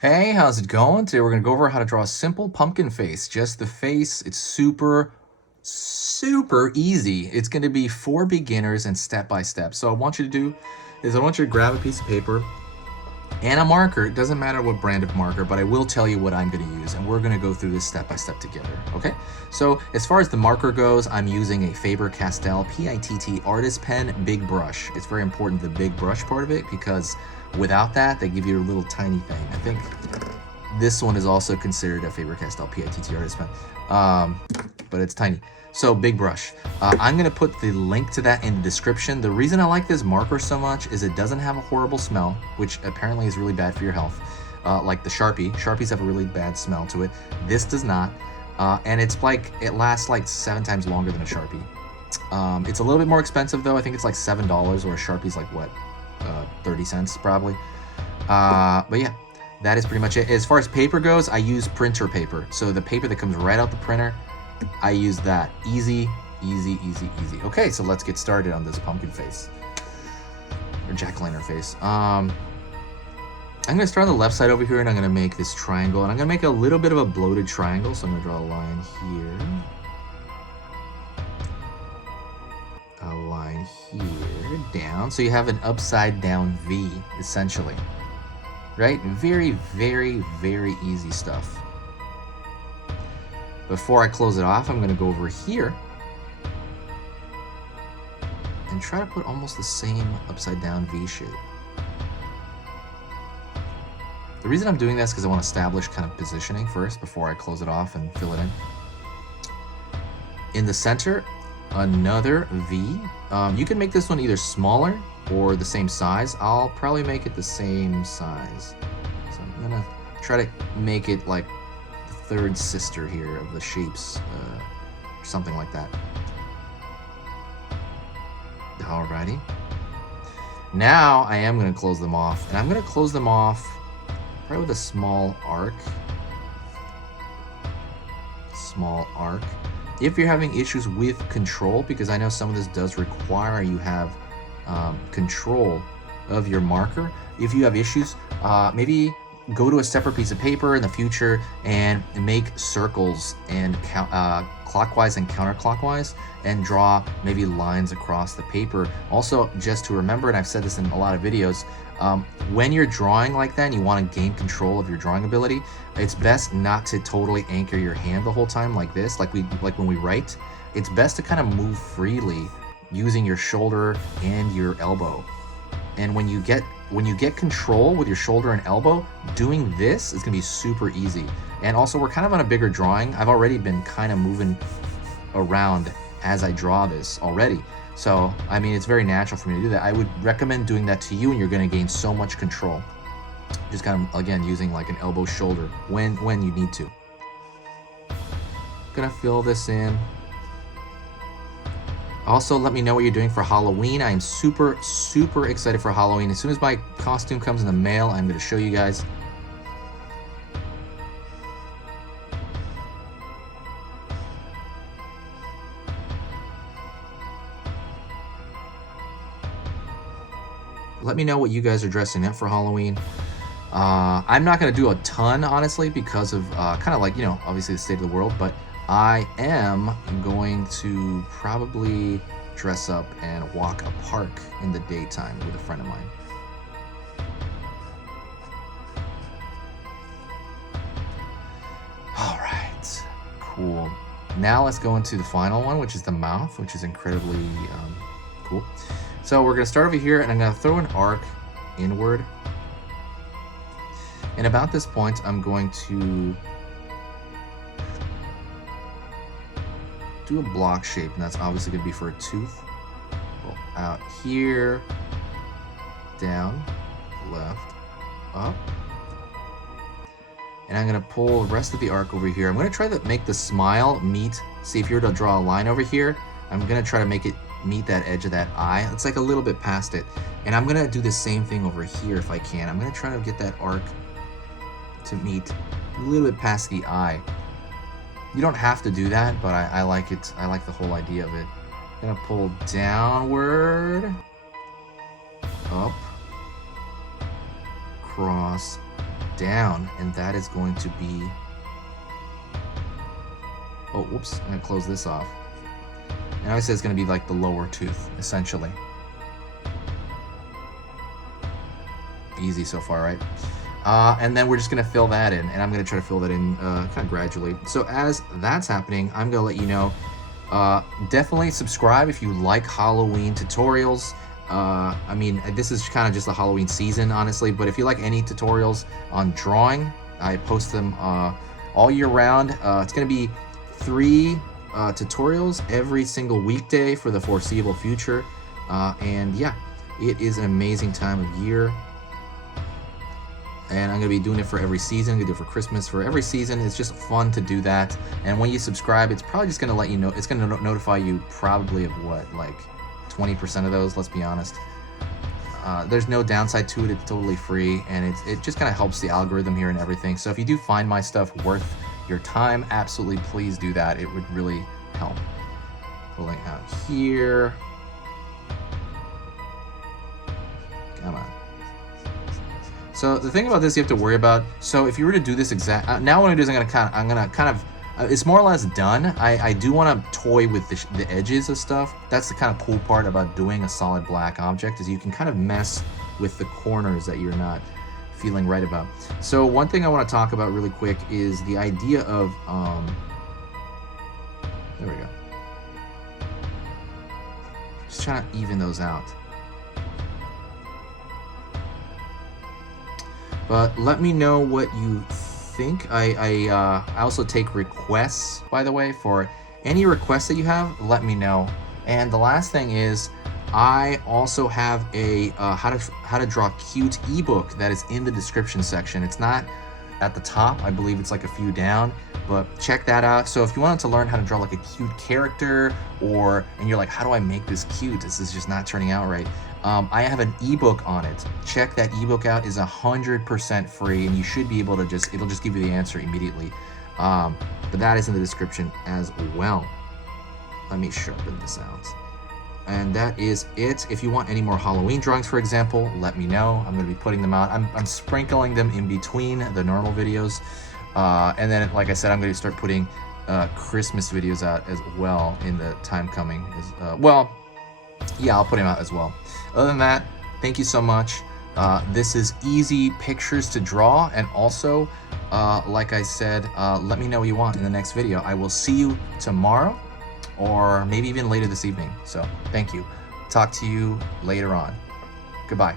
Hey, how's it going? Today we're going to go over how to draw a simple pumpkin face. Just the face. It's super easy. It's going to be for beginners and step by step. So I want you to do is I want you to grab a piece of paper and a marker. It doesn't matter what brand of marker, but I will tell you what I'm going to use, and we're going to go through this step by step together. Okay, so as far as the marker goes, I'm using a Faber-Castell PITT artist pen big brush. It's very important, the big brush part of it, because without that they give you a little tiny thing. I think this one is also considered a Faber-Castell PITT artist pen, but it's tiny. So big brush. I'm gonna put the link to that in the description. The reason I like this marker so much is it doesn't have a horrible smell, which apparently is really bad for your health. Like the Sharpie. Sharpies have a really bad smell to it. This does not. And it's like, it lasts like 7 times longer than a Sharpie. It's a little bit more expensive though. I think it's like $7, or a Sharpie's like what? 30 cents probably. But yeah, that is pretty much it. As far as paper goes, I use printer paper. So the paper that comes right out the printer, I use that. Easy, easy, easy, easy. Okay, so let's get started on this pumpkin face. Or jack-o'-lantern face. I'm gonna start on the left side over here, and I'm gonna make this triangle. And I'm gonna make a little bit of a bloated triangle. So I'm gonna draw a line here. A line here, down. So you have an upside down V, essentially. Right? Very, very, very easy stuff. Before I close it off, I'm going to go over here and try to put almost the same upside down V shape. The reason I'm doing this is because I want to establish kind of positioning first before I close it off and fill it in. In the center, another V. You can make this one either smaller or the same size. I'll probably make it the same size. So I'm going to try to make it like third sister here of the shapes, something like that. Alrighty. Now I am going to close them off, and I'm going to close them off probably with a small arc. Small arc. If you're having issues with control, because I know some of this does require you have control of your marker. If you have issues, maybe go to a separate piece of paper in the future and make circles and clockwise and counterclockwise, and draw maybe lines across the paper. Also, just to remember, and I've said this in a lot of videos, when you're drawing like that and you want to gain control of your drawing ability, it's best not to totally anchor your hand the whole time like this, like when we write. It's best to kind of move freely using your shoulder and your elbow. And when you get control with your shoulder and elbow, doing this is gonna be super easy. And also, we're kind of on a bigger drawing. I've already been kind of moving around as I draw this already. So, I mean, it's very natural for me to do that. I would recommend doing that to you, and you're gonna gain so much control. Just kind of, again, using like an elbow shoulder when you need to. Gonna fill this in. Also, let me know what you're doing for Halloween. I am super excited for Halloween. As soon as my costume comes in the mail, I'm going to show you guys. Let me know what you guys are dressing up for Halloween. I'm not going to do a ton, honestly, because of kind of like, you know, obviously the state of the world, but I am going to probably dress up and walk a park in the daytime with a friend of mine. All right, cool. Now let's go into the final one, which is the mouth, which is incredibly cool. So we're gonna start over here, and I'm gonna throw an arc inward. And about this point, I'm going to do a block shape, and that's obviously going to be for a tooth. Go out here, down, left, up. And I'm going to pull the rest of the arc over here. I'm going to try to make the smile meet. See, if you were to draw a line over here, I'm going to try to make it meet that edge of that eye. It's like a little bit past it. And I'm going to do the same thing over here if I can. I'm going to try to get that arc to meet a little bit past the eye. You don't have to do that, but I like it. I like the whole idea of it. I'm gonna pull downward, up, cross, down, and that is going to be, oh, whoops, I'm gonna close this off. And I said it's gonna be like the lower tooth, essentially. Easy so far, right? And then we're just gonna fill that in, and I'm gonna try to fill that in kind of gradually. So as that's happening, I'm gonna let you know, definitely subscribe if you like Halloween tutorials. I mean, this is kind of just the Halloween season, honestly, but if you like any tutorials on drawing, I post them all year round. It's gonna be 3 tutorials every single weekday for the foreseeable future. And yeah, it is an amazing time of year. And I'm gonna be doing it for every season. I'm gonna do it for Christmas, for every season. It's just fun to do that. And when you subscribe, it's probably just gonna let you know, it's gonna notify you probably of what, like 20% of those, let's be honest. There's no downside to it. It's totally free, and it just kind of helps the algorithm here and everything. So if you do find my stuff worth your time, absolutely please do that. It would really help. Pulling out here. Come on. So the thing about this you have to worry about, so if you were to do this exact, now what I'm gonna do is I'm gonna kind of it's more or less done. I do want to toy with the edges of stuff. That's the kind of cool part about doing a solid black object, is you can kind of mess with the corners that you're not feeling right about. So one thing I want to talk about really quick is the idea of, there we go. Just trying to even those out. But let me know what you think. I also take requests, by the way. For any requests that you have, let me know. And the last thing is, I also have a how to draw cute ebook that is in the description section. It's not at the top, I believe it's like a few down, but check that out. So if you wanted to learn how to draw like a cute character, and you're like, how do I make this cute? This is just not turning out right. I have an ebook on it. Check that ebook out. Is 100% free, and you should be able to it'll just give you the answer immediately. But that is in the description as well. Let me sharpen this out. And that is it. If you want any more Halloween drawings, for example, let me know. I'm gonna be putting them out. I'm sprinkling them in between the normal videos. And then, like I said, I'm gonna start putting Christmas videos out as well in the time coming. Well, yeah, I'll put them out as well. Other than that, thank you so much. This is easy pictures to draw, and also, like I said, let me know what you want in the next video. I will see you tomorrow, or maybe even later this evening. So thank you. Talk to you later on. Goodbye.